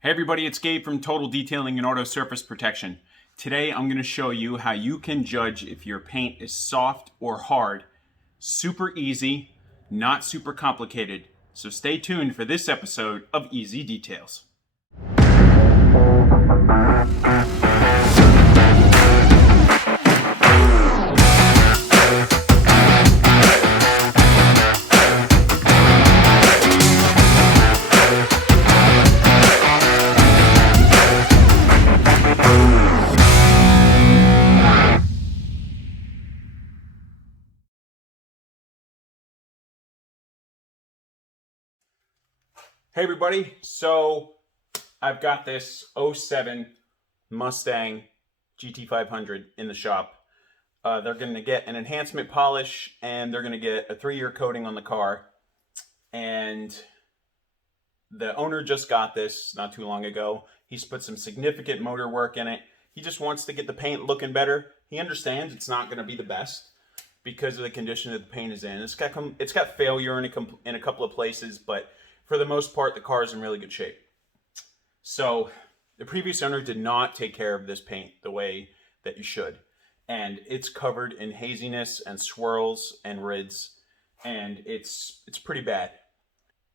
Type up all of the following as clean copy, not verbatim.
Hey everybody, it's Gabe from Total Detailing and Auto Surface Protection. Today I'm going to show you how you can judge if your paint is soft or hard. Super easy, not super complicated. So stay tuned for this episode of Easy Details. Hey everybody, so I've got this '07 Mustang GT500 in the shop. They're going to get an enhancement polish and they're going to get a 3-year coating on the car. And the owner just got this not too long ago. He's put some significant motor work in it. He just wants to get the paint looking better. He understands it's not going to be the best because of the condition that the paint is in. It's got failure in a couple of places, but for the most part, the car is in really good shape. So the previous owner did not take care of this paint the way that you should. And it's covered in haziness and swirls and rids, and it's pretty bad.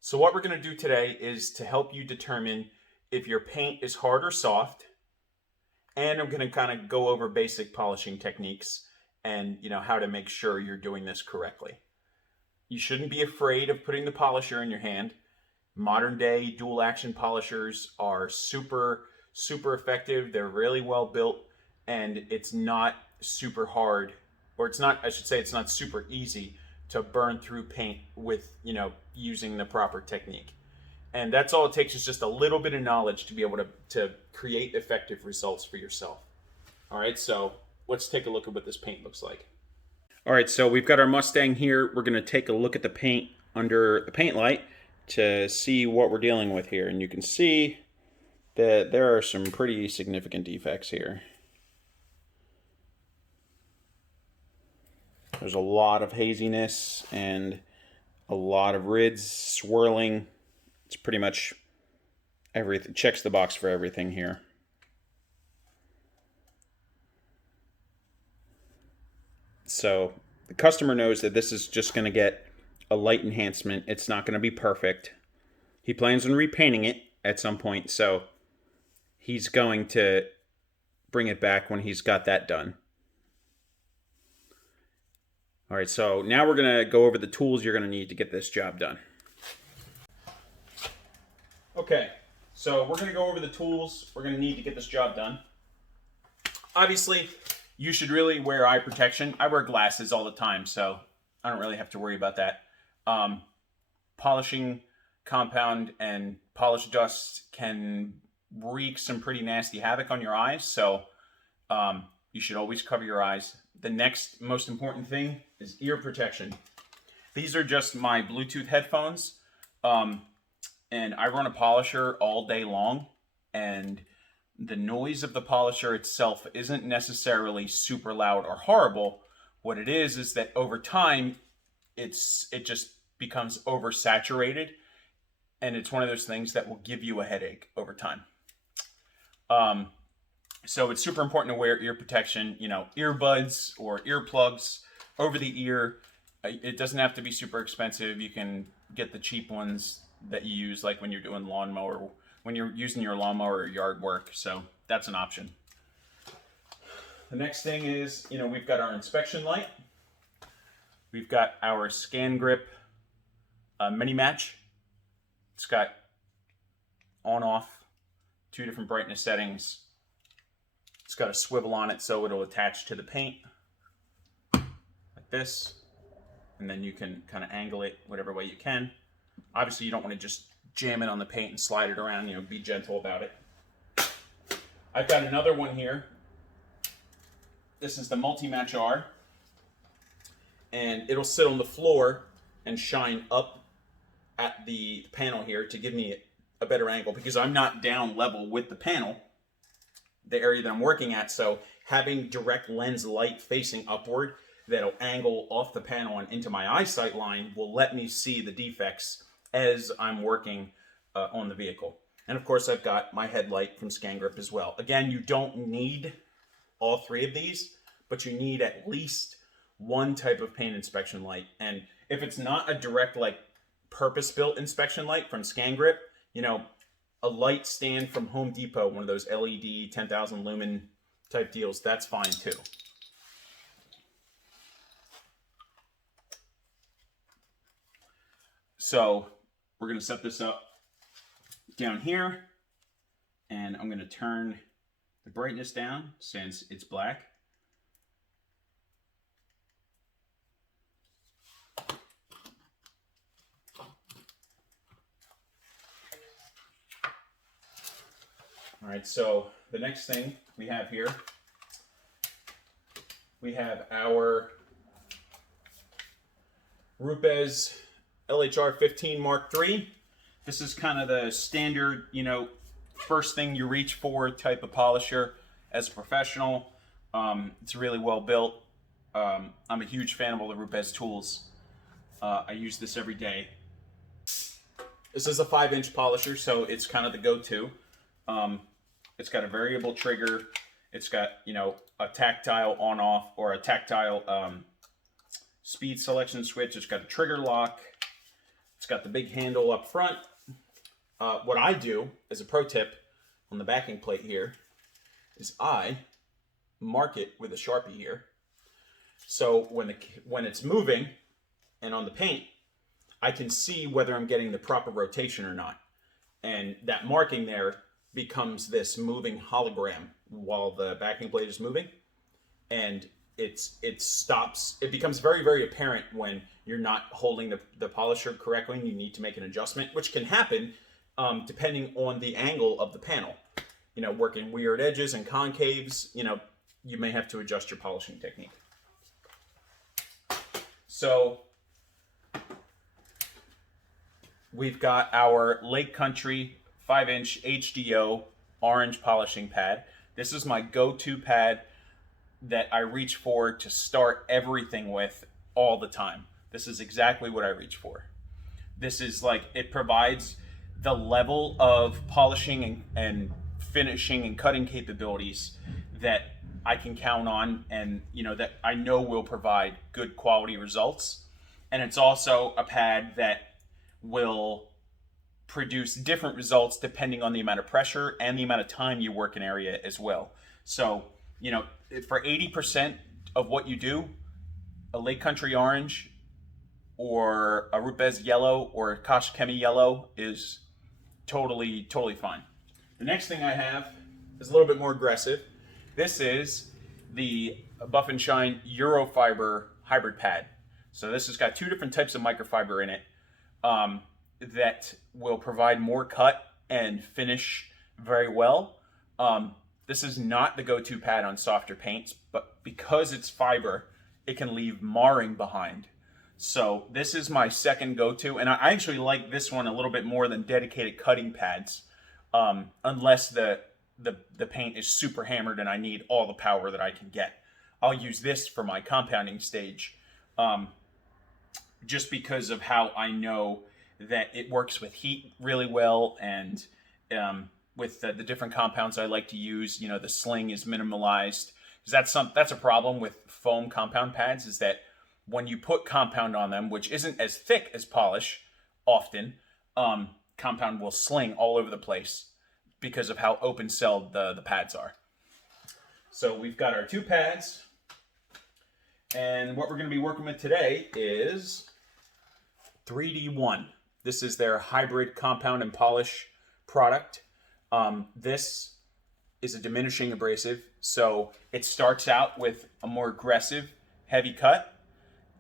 So what we're going to do today is to help you determine if your paint is hard or soft, and I'm going to kind of go over basic polishing techniques and how to make sure you're doing this correctly. You shouldn't be afraid of putting the polisher in your hand. Modern day dual action polishers are super effective. They're really well built, and it's not super hard, or it's not super easy to burn through paint with using the proper technique. And that's all it takes, is just a little bit of knowledge to be able to create effective results for yourself. All right, so let's take a look at what this paint looks like. All right, so we've got our Mustang here. We're going to take a look at the paint under the paint light to see what we're dealing with here. And you can see that there are some pretty significant defects here. There's a lot of haziness and a lot of rids, swirling. It's pretty much everything. Checks the box for everything here. So the customer knows that this is just going to get a light enhancement. It's not going to be perfect. He plans on repainting it at some point, so he's going to bring it back when he's got that done. All right, so now we're going to go over the tools you're going to need to get this job done. Okay, so we're going to go over the tools we're going to need to get this job done. Obviously, you should really wear eye protection. I wear glasses all the time, so I don't really have to worry about that. Polishing compound and polish dust can wreak some pretty nasty havoc on your eyes, so you should always cover your eyes. The next most important thing is ear protection. These are just my Bluetooth headphones, and I run a polisher all day long, and the noise of the polisher itself isn't necessarily super loud or horrible. What it is that over time, it just becomes oversaturated, and it's one of those things that will give you a headache over time. So it's super important to wear ear protection, earbuds or earplugs over the ear. It doesn't have to be super expensive. You can get the cheap ones that you use, like when you're doing when you're using your lawnmower or yard work. So that's an option. The next thing is, we've got our inspection light. We've got our Scan Grip mini match. It's got on-off, 2 different brightness settings. It's got a swivel on it so it'll attach to the paint like this. And then you can kind of angle it whatever way you can. Obviously, you don't want to just jam it on the paint and slide it around. Be gentle about it. I've got another one here. This is the Multi-Match R. And it'll sit on the floor and shine up at the panel here to give me a better angle, because I'm not down level with the panel, the area that I'm working at. So having direct lens light facing upward that'll angle off the panel and into my eyesight line will let me see the defects as I'm working on the vehicle. And of course, I've got my headlight from Scan Grip as well. Again, you don't need all three of these, but you need at least one type of paint inspection light. And if it's not a direct, like, purpose-built inspection light from Scan Grip, you know, a light stand from Home Depot, one of those LED 10,000 lumen type deals, that's fine too. So we're going to set this up down here, and I'm going to turn the brightness down since it's black. All right, so the next thing we have here, we have our Rupes LHR 15 Mark III. This is kind of the standard, you know, first thing you reach for type of polisher as a professional. It's really well built. I'm a huge fan of all the Rupes tools. I use this every day. This is a 5-inch polisher, so it's kind of the go-to. It's got a variable trigger. It's got, you know, a tactile on-off or a tactile speed selection switch. It's got a trigger lock. It's got the big handle up front. What I do as a pro tip on the backing plate here is I mark it with a Sharpie here. So when it's moving and on the paint, I can see whether I'm getting the proper rotation or not. And that marking there becomes this moving hologram while the backing plate is moving. And it stops. It becomes very, very apparent when you're not holding the polisher correctly and you need to make an adjustment, which can happen depending on the angle of the panel. You know, working weird edges and concaves, you know, you may have to adjust your polishing technique. So we've got our Lake Country 5-inch HDO orange polishing pad. This is my go-to pad that I reach for to start everything with all the time. This is exactly what I reach for. This is like, it provides the level of polishing and finishing and cutting capabilities that I can count on, and you know, that I know will provide good quality results. And it's also a pad that will produce different results depending on the amount of pressure and the amount of time you work an area as well. So, you know, for 80% of what you do, a Lake Country orange or a Rupes yellow or a Kashkemi yellow is totally fine. The next thing I have is a little bit more aggressive. This is the Buff and Shine URO FIBER hybrid pad. So this has got two different types of microfiber in it that will provide more cut and finish very well. This is not the go-to pad on softer paints, but because it's fiber, it can leave marring behind. So this is my second go-to, and I actually like this one a little bit more than dedicated cutting pads, unless the paint is super hammered and I need all the power that I can get. I'll use this for my compounding stage, just because of how I know that it works with heat really well, and with the different compounds I like to use, you know, the sling is minimalized. Because that's a problem with foam compound pads, is that when you put compound on them, which isn't as thick as polish often, compound will sling all over the place because of how open-celled the pads are. So we've got our two pads, and what we're going to be working with today is 3D1. This is their hybrid compound and polish product. This is a diminishing abrasive, so it starts out with a more aggressive, heavy cut,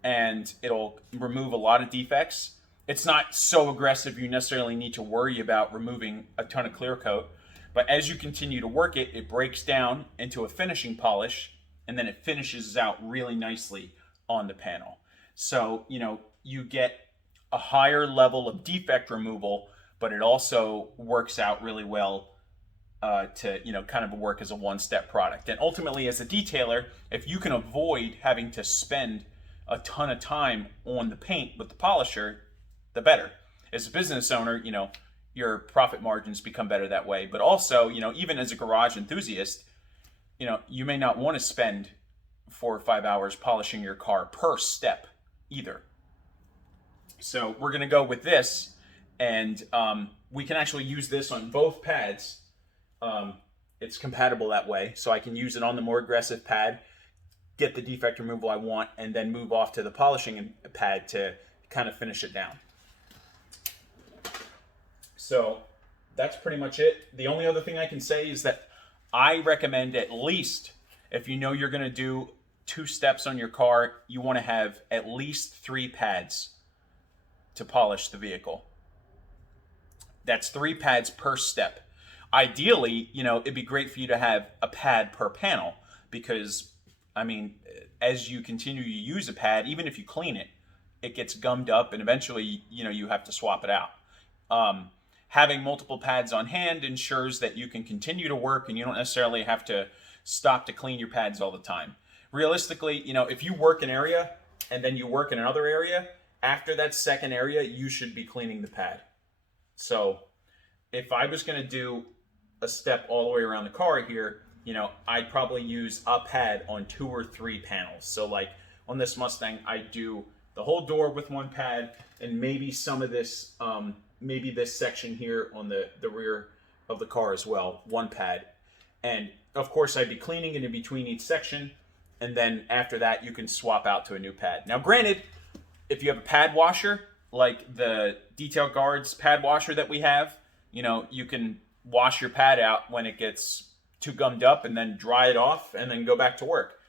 and it'll remove a lot of defects. It's not so aggressive you necessarily need to worry about removing a ton of clear coat, but as you continue to work it, it breaks down into a finishing polish, and then it finishes out really nicely on the panel. So, you know, you get a higher level of defect removal, but it also works out really well to, you know, kind of work as a one-step product. And ultimately, as a detailer, if you can avoid having to spend a ton of time on the paint with the polisher, the better. As a business owner, you know, your profit margins become better that way. But also, even as a garage enthusiast, you may not want to spend 4 or 5 hours polishing your car per step either. So we're going to go with this, and we can actually use this on both pads. It's compatible that way, so I can use it on the more aggressive pad, get the defect removal I want, and then move off to the polishing pad to kind of finish it down. So that's pretty much it. The only other thing I can say is that I recommend, at least, if you know you're going to do 2 steps on your car, you want to have at least 3 pads to polish the vehicle. That's 3 pads per step. Ideally, it'd be great for you to have a pad per panel, because, as you continue to use a pad, even if you clean it, it gets gummed up, and eventually, you have to swap it out. Having multiple pads on hand ensures that you can continue to work, and you don't necessarily have to stop to clean your pads all the time. Realistically, if you work an area and then you work in another area, after that second area, you should be cleaning the pad. So if I was going to do a step all the way around the car here, I'd probably use a pad on 2 or 3 panels. So like on this Mustang, I do the whole door with 1 pad, and maybe some of this, maybe this section here on the rear of the car as well, 1 pad. And of course I'd be cleaning it in between each section, and then after that you can swap out to a new pad. Now granted, if you have a pad washer, like the Detail Guards pad washer that we have, you can wash your pad out when it gets too gummed up and then dry it off and then go back to work.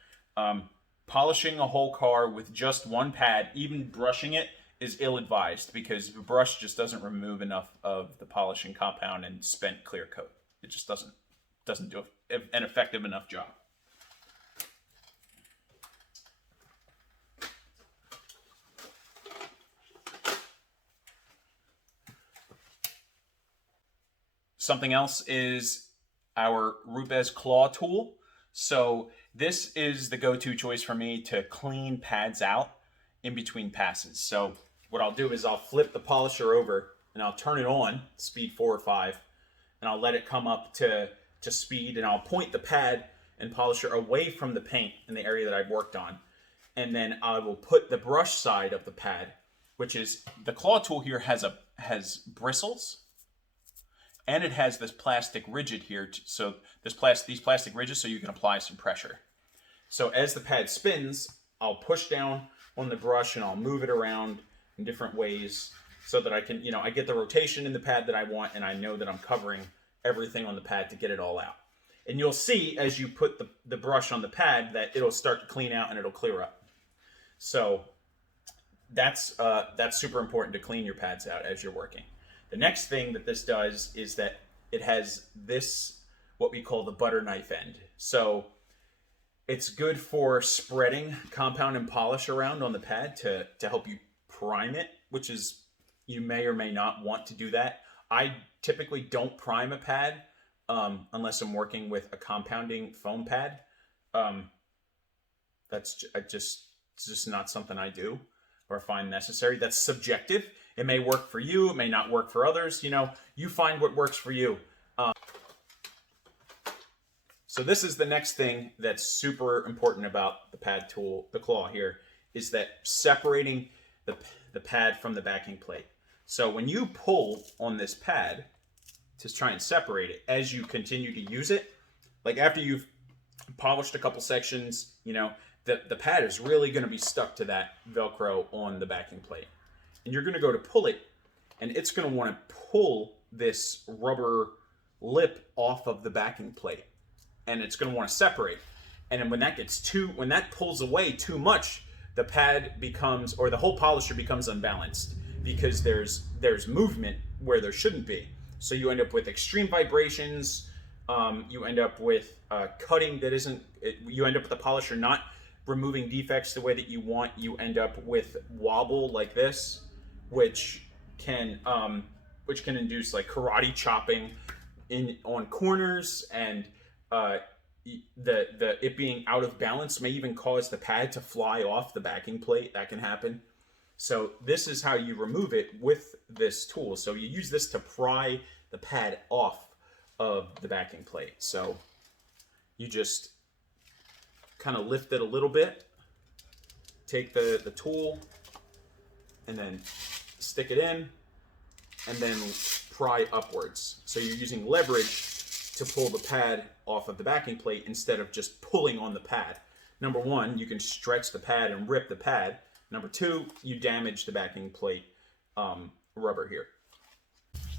Polishing a whole car with just 1 pad, even brushing it, is ill-advised, because the brush just doesn't remove enough of the polishing compound and spent clear coat. It just doesn't do an effective enough job. Something else is our Rubez claw tool. So this is the go-to choice for me to clean pads out in between passes. So what I'll do is I'll flip the polisher over and I'll turn it on, speed 4 or 5, and I'll let it come up to speed, and I'll point the pad and polisher away from the paint in the area that I've worked on. And then I will put the brush side of the pad, which is, the claw tool here has bristles, and it has this plastic rigid here, so these plastic ridges, so you can apply some pressure. So as the pad spins, I'll push down on the brush and I'll move it around in different ways so that I can, I get the rotation in the pad that I want, and I know that I'm covering everything on the pad to get it all out. And you'll see as you put the brush on the pad that it'll start to clean out and it'll clear up. So that's super important, to clean your pads out as you're working. The next thing that this does is that it has this, what we call the butter knife end. So it's good for spreading compound and polish around on the pad to help you prime it, which is, you may or may not want to do that. I typically don't prime a pad unless I'm working with a compounding foam pad. It's just not something I do or find necessary. That's subjective. It may work for you, it may not work for others. You find what works for you. So this is the next thing that's super important about the pad tool, the claw here, is that separating the pad from the backing plate. So when you pull on this pad to try and separate it, as you continue to use it, like after you've polished a couple sections, the pad is really going to be stuck to that Velcro on the backing plate. And you're going to go to pull it, and it's going to want to pull this rubber lip off of the backing plate, and it's going to want to separate. And then when that pulls away too much, the pad becomes, or the whole polisher becomes unbalanced, because there's movement where there shouldn't be. So you end up with extreme vibrations. You end up with cutting that isn't. You end up with the polisher not removing defects the way that you want. You end up with wobble like this, which can induce like karate chopping on corners, and it being out of balance may even cause the pad to fly off the backing plate. That can happen. So this is how you remove it with this tool. So you use this to pry the pad off of the backing plate. So you just kind of lift it a little bit, take the tool, and then stick it in, and then pry upwards. So you're using leverage to pull the pad off of the backing plate instead of just pulling on the pad. Number one, you can stretch the pad and rip the pad. Number two, you damage the backing plate rubber here.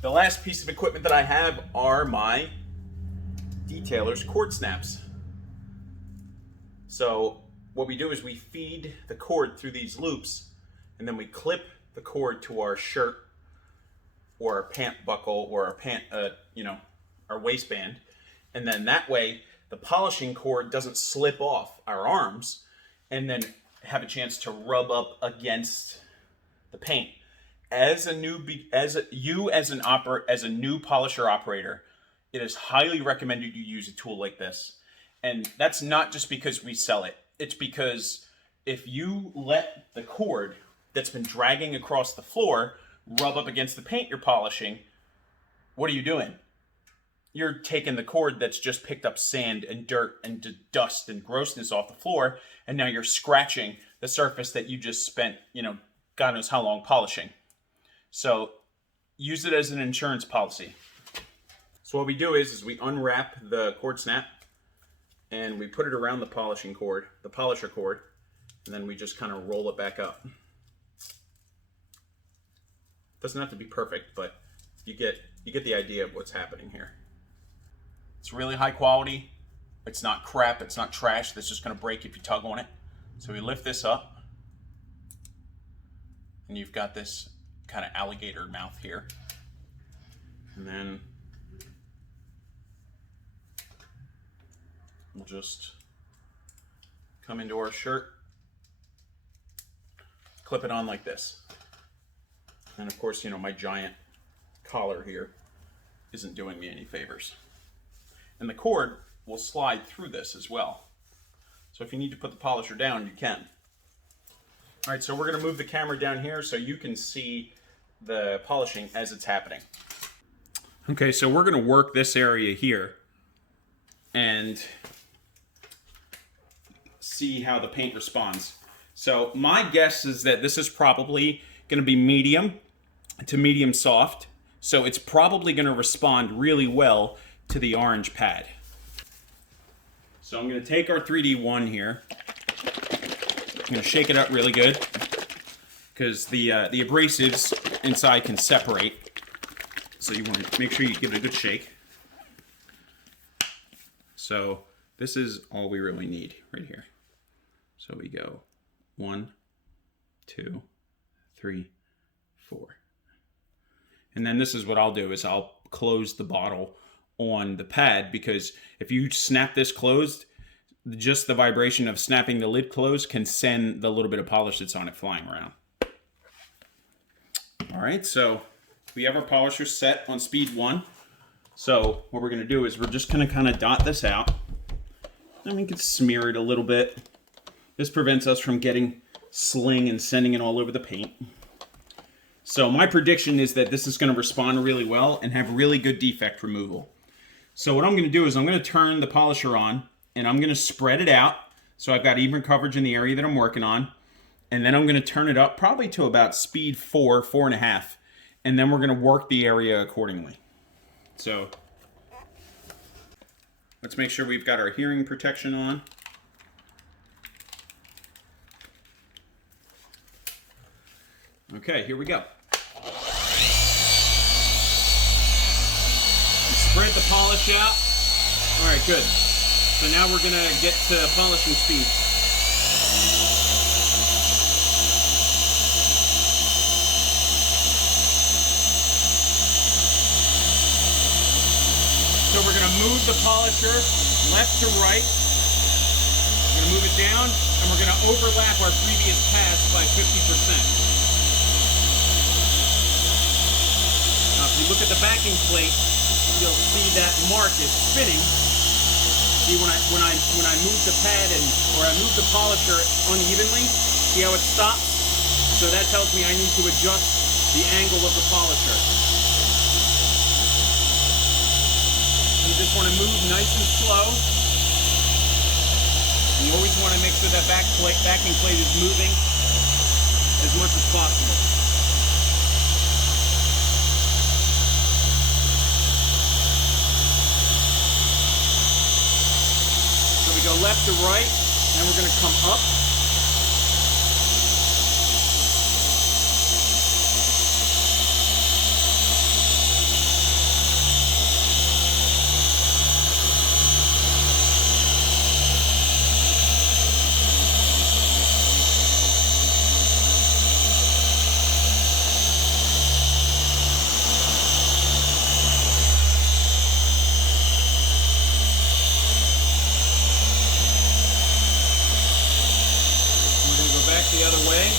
The last piece of equipment that I have are my detailer's cord snaps. So what we do is we feed the cord through these loops, and then we clip the cord to our shirt or our pant buckle or our pant, our waistband. And then that way the polishing cord doesn't slip off our arms and then have a chance to rub up against the paint. As a new polisher operator, it is highly recommended you use a tool like this. And that's not just because we sell it. It's because if you let the cord that's been dragging across the floor rub up against the paint you're polishing, what are you doing? You're taking the cord that's just picked up sand and dirt and dust and grossness off the floor, and now you're scratching the surface that you just spent, God knows how long polishing. So use it as an insurance policy. So what we do is we unwrap the cord snap and we put it around the polisher cord, and then we just kind of roll it back up. Doesn't have to be perfect, but you get the idea of what's happening here. It's really high quality. It's not crap, it's not trash that's just gonna break if you tug on it. So we lift this up, and you've got this kind of alligator mouth here. And then we'll just come into our shirt, clip it on like this. And of course, my giant collar here isn't doing me any favors. And the cord will slide through this as well. So if you need to put the polisher down, you can. All right, so we're gonna move the camera down here so you can see the polishing as it's happening. Okay, so we're gonna work this area here and see how the paint responds. So my guess is that this is probably gonna be medium to medium soft. So it's probably gonna respond really well to the orange pad. So I'm gonna take our 3D1 here. I'm gonna shake it up really good because the abrasives inside can separate. So you want to make sure you give it a good shake. So this is all we really need right here. So we go 1, 2, 3, 4. And then this is what I'll do is I'll close the bottle on the pad, because if you snap this closed, just the vibration of snapping the lid closed can send the little bit of polish that's on it flying around. All right, so we have our polisher set on speed 1. So what we're gonna do is we're just gonna kind of dot this out, and we can smear it a little bit. This prevents us from getting sling and sending it all over the paint. So my prediction is that this is gonna respond really well and have really good defect removal. So what I'm going to do is I'm going to turn the polisher on, and I'm going to spread it out so I've got even coverage in the area that I'm working on. And then I'm going to turn it up probably to about speed 4, 4.5. And then we're going to work the area accordingly. So let's make sure we've got our hearing protection on. Okay, here we go. Spread the polish out. All right, good. So now we're gonna get to polishing speed. So we're gonna move the polisher left to right. We're gonna move it down, and we're gonna overlap our previous pass by 50%. Now, if you look at the backing plate, you'll see that mark is spinning. See, when I move the pad or I move the polisher unevenly, see how it stops? So that tells me I need to adjust the angle of the polisher. You just want to move nice and slow. And you always want to make sure that backing plate is moving as much as possible. So we go left to right, and then we're going to come up. The other way.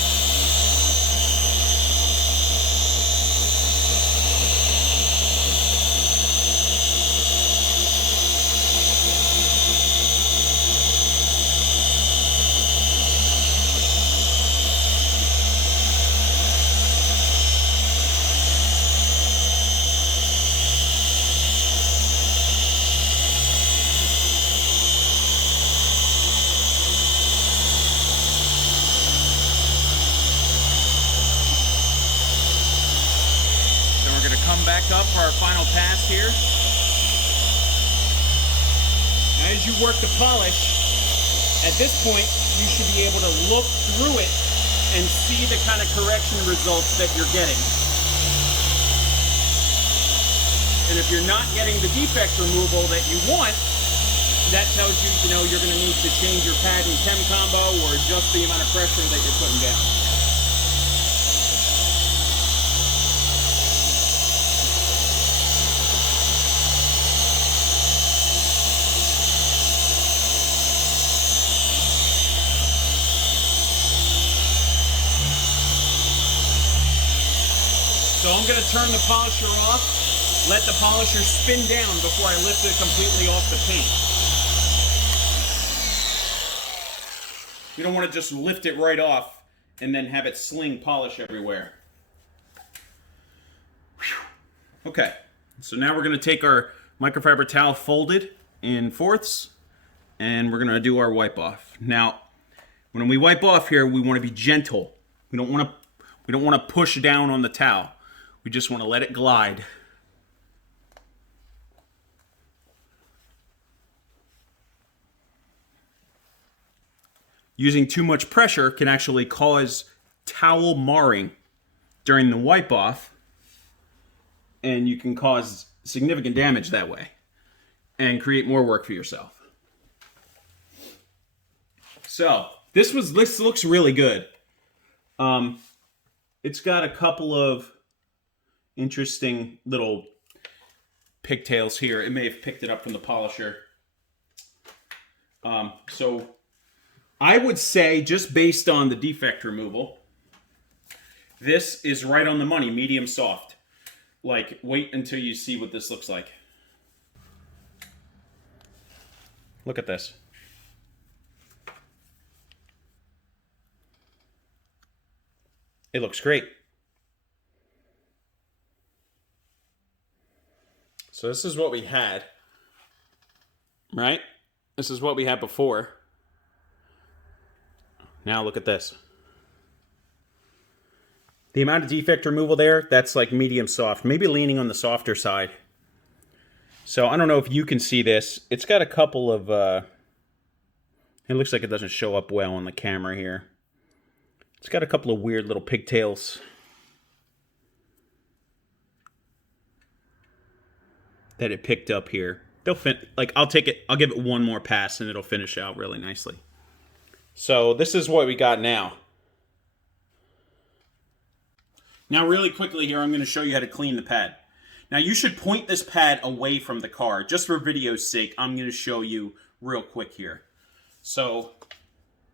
Come back up for our final pass here. As you work the polish, at this point you should be able to look through it and see the kind of correction results that you're getting. And if you're not getting the defect removal that you want, that tells you, you're going to need to change your pad and chem combo or adjust the amount of pressure that you're putting down. So I'm going to turn the polisher off, let the polisher spin down before I lift it completely off the paint. You don't want to just lift it right off and then have it sling polish everywhere. Whew. Okay, so now we're going to take our microfiber towel folded in fourths and we're going to do our wipe off. Now, when we wipe off here, we want to be gentle. We don't want to push down on the towel. We just want to let it glide. Using too much pressure can actually cause towel marring during the wipe off, and you can cause significant damage that way and create more work for yourself. So this looks really good. It's got a couple of interesting little pigtails here. It may have picked it up from the polisher. So I would say, just based on the defect removal, this is right on the money, medium soft. Like, wait until you see what this looks like. Look at this. It looks great. So this is what we had, right? This is what we had before. Now look at this. The amount of defect removal there, that's like medium soft, maybe leaning on the softer side. So I don't know if you can see this. It's got a couple of, it looks like it doesn't show up well on the camera here. It's got a couple of weird little pigtails that it picked up here. I'll take it, I'll give it one more pass and it'll finish out really nicely. So this is what we got now. Now really quickly here, I'm going to show you how to clean the pad. Now you should point this pad away from the car. Just for video's sake, I'm going to show you real quick here. So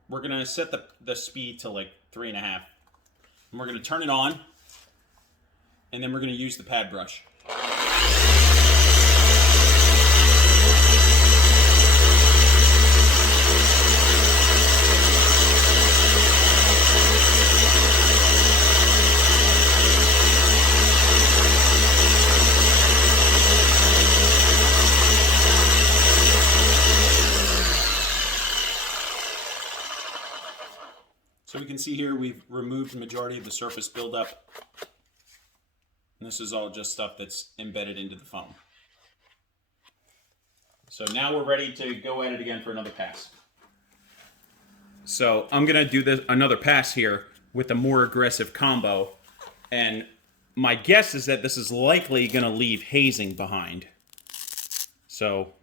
we're going to set the speed to like 3.5. And we're going to turn it on. And then we're going to use the pad brush. can see here, we've removed the majority of the surface buildup. And this is all just stuff that's embedded into the foam. So now we're ready to go at it again for another pass. So I'm going to do another pass here with a more aggressive combo. And my guess is that this is likely going to leave hazing behind. So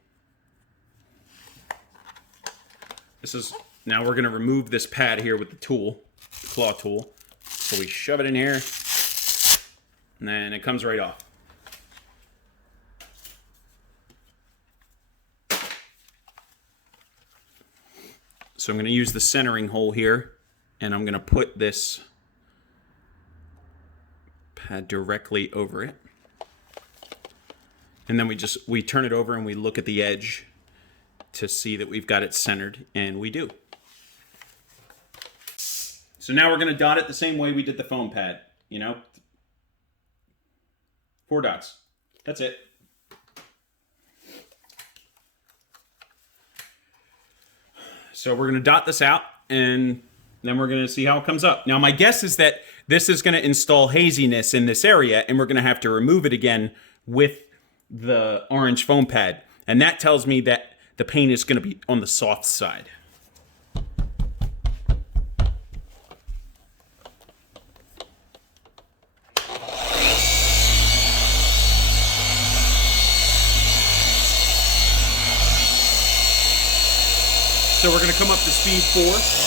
now we're going to remove this pad here with the tool, the claw tool. So we shove it in here, and then it comes right off. So I'm going to use the centering hole here, and I'm going to put this pad directly over it. And then we turn it over and we look at the edge to see that we've got it centered, and we do. So now we're going to dot it the same way we did the foam pad, 4 dots. That's it. So we're going to dot this out, and then we're going to see how it comes up. Now, my guess is that this is going to install haziness in this area, and we're going to have to remove it again with the orange foam pad. And that tells me that the paint is going to be on the soft side. So we're going to come up to speed 4.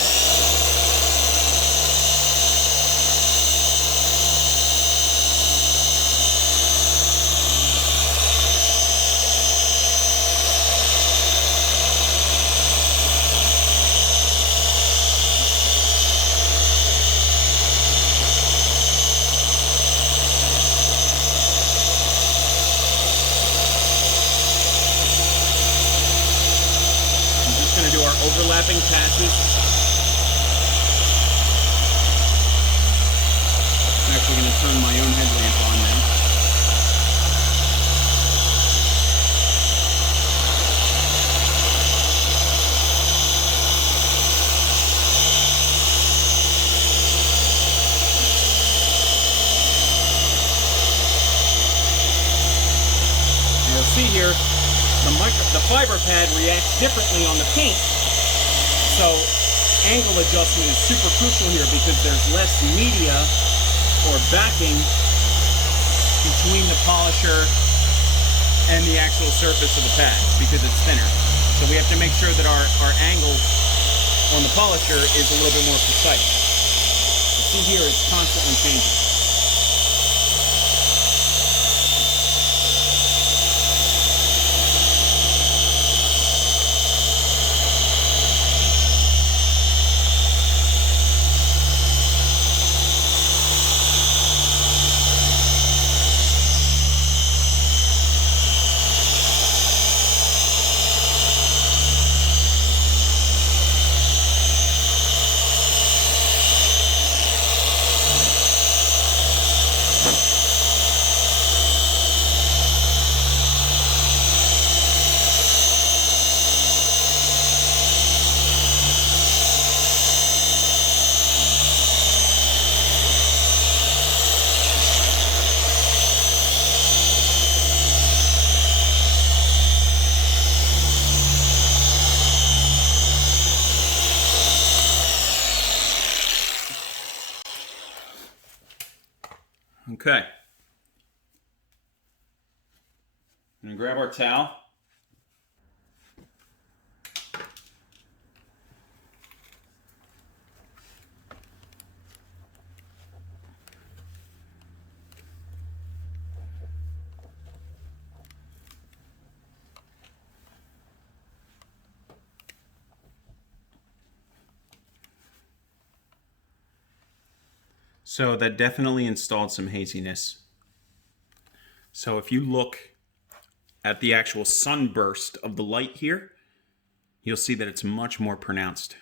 Overlapping passes. I'm actually going to turn my own headlamp on now. You'll see here, the fiber pad reacts differently on the paint. So angle adjustment is super crucial here because there's less media or backing between the polisher and the actual surface of the pad because it's thinner. So we have to make sure that our angle on the polisher is a little bit more precise. You see here it's constantly changing. Okay. I'm going to grab our towel. So that definitely installed some haziness. So if you look at the actual sunburst of the light here, you'll see that it's much more pronounced.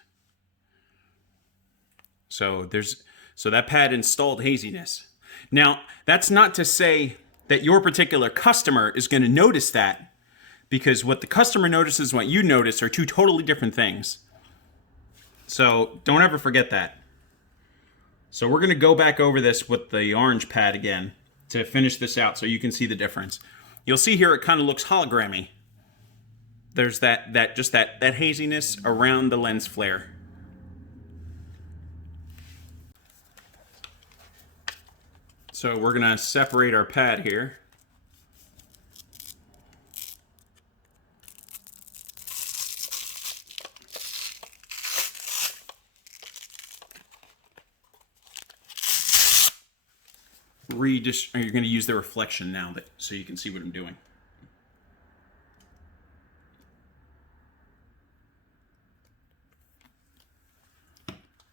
So that pad installed haziness. Now, that's not to say that your particular customer is going to notice that, because what the customer notices and what you notice are two totally different things. So don't ever forget that. So we're going to go back over this with the orange pad again to finish this out so you can see the difference. You'll see here it kind of looks hologrammy. There's that haziness around the lens flare. So we're going to separate our pad here. You're going to use the reflection now so you can see what I'm doing.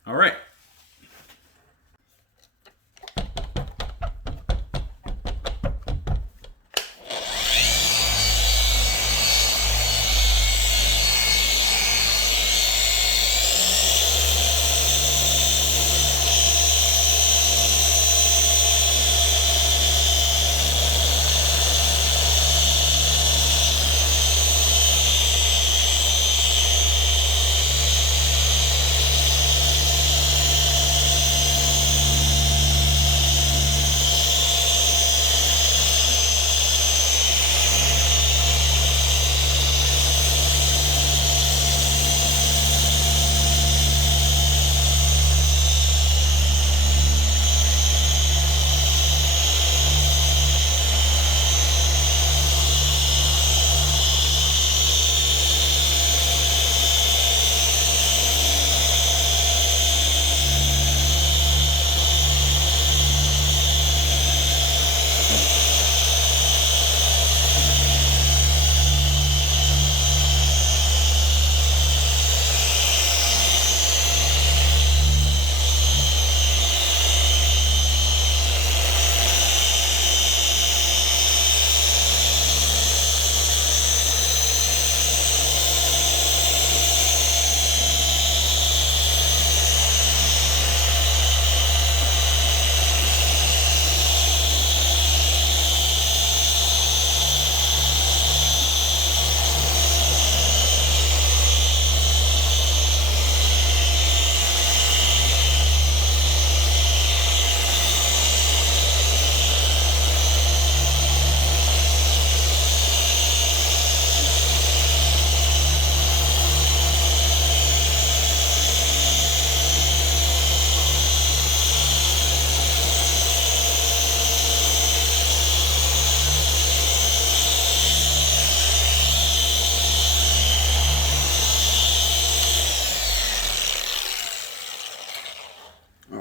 All right.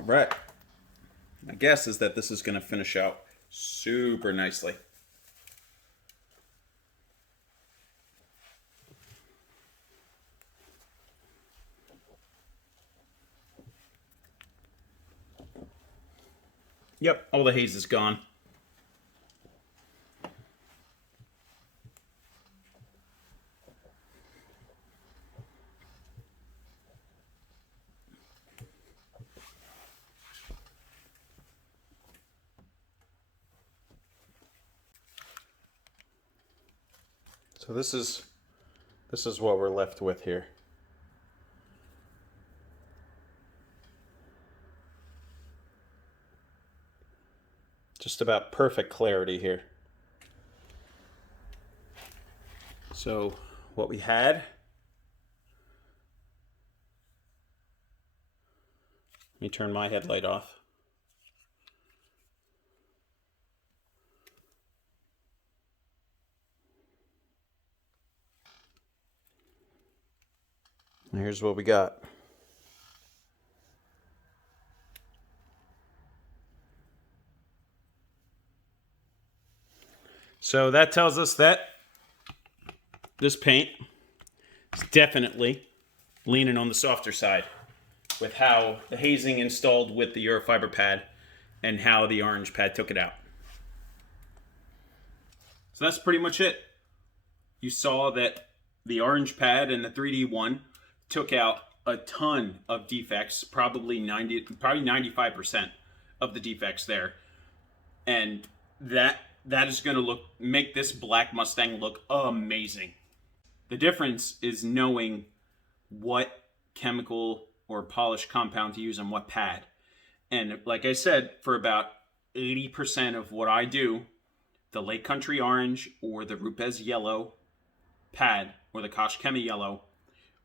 Right. My guess is that this is going to finish out super nicely. Yep, all the haze is gone. So this is what we're left with here. Just about perfect clarity here. So what we had, let me turn my headlight off. Here's what we got. So that tells us that this paint is definitely leaning on the softer side with how the hazing installed with the Eurofiber pad and how the orange pad took it out. So that's pretty much it. You saw that the orange pad and the 3D one took out a ton of defects, probably 95% of the defects there. And that is going to make this black Mustang look amazing. The difference is knowing what chemical or polish compound to use on what pad. And like I said, for about 80% of what I do, the Lake Country Orange or the Rupes Yellow pad or the Kashkemi Yellow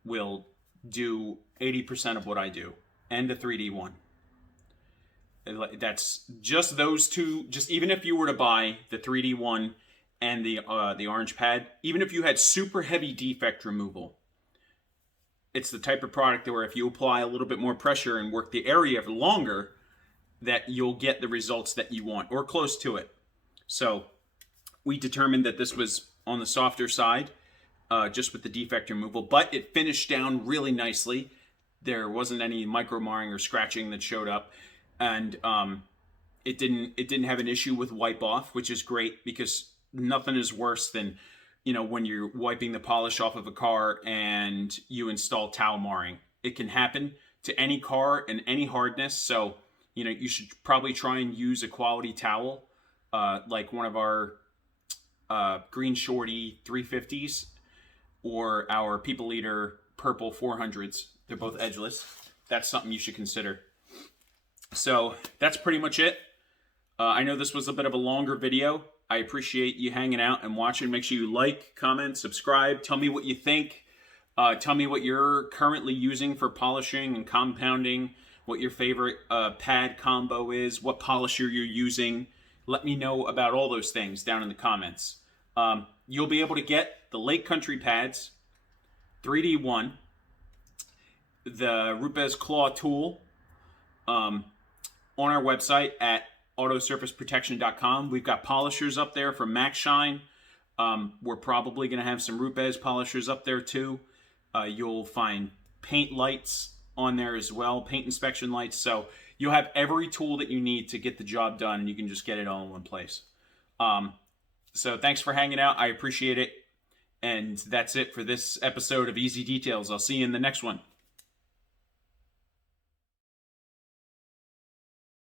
will do 80% of what I do, and the 3D one. That's just those two. Just even if you were to buy the 3D one and the orange pad, even if you had super heavy defect removal, it's the type of product where if you apply a little bit more pressure and work the area longer, that you'll get the results that you want, or close to it. So we determined that this was on the softer side, just with the defect removal, but it finished down really nicely. There wasn't any micro marring or scratching that showed up, and it didn't have an issue with wipe off, which is great, because nothing is worse than, you know, when you're wiping the polish off of a car and you install towel marring. It can happen to any car and any hardness. So, you know, you should probably try and use a quality towel, like one of our Green Shorty 350s or our People Eater Purple 400s. They're both edgeless. That's something you should consider. So that's pretty much it. I know this was a bit of a longer video. I appreciate you hanging out and watching. Make sure you like, comment, subscribe. Tell me what you think. Tell me what you're currently using for polishing and compounding, what your favorite pad combo is, what polisher you're using. Let me know about all those things down in the comments. You'll be able to get the Lake Country pads, 3D1, the Rupes Claw tool on our website at autosurfaceprotection.com. We've got polishers up there for Max Shine. We're probably going to have some Rupes polishers up there too. You'll find paint lights on there as well, paint inspection lights. So you'll have every tool that you need to get the job done, and you can just get it all in one place. So thanks for hanging out. I appreciate it. And that's it for this episode of Easy Details. I'll see you in the next one.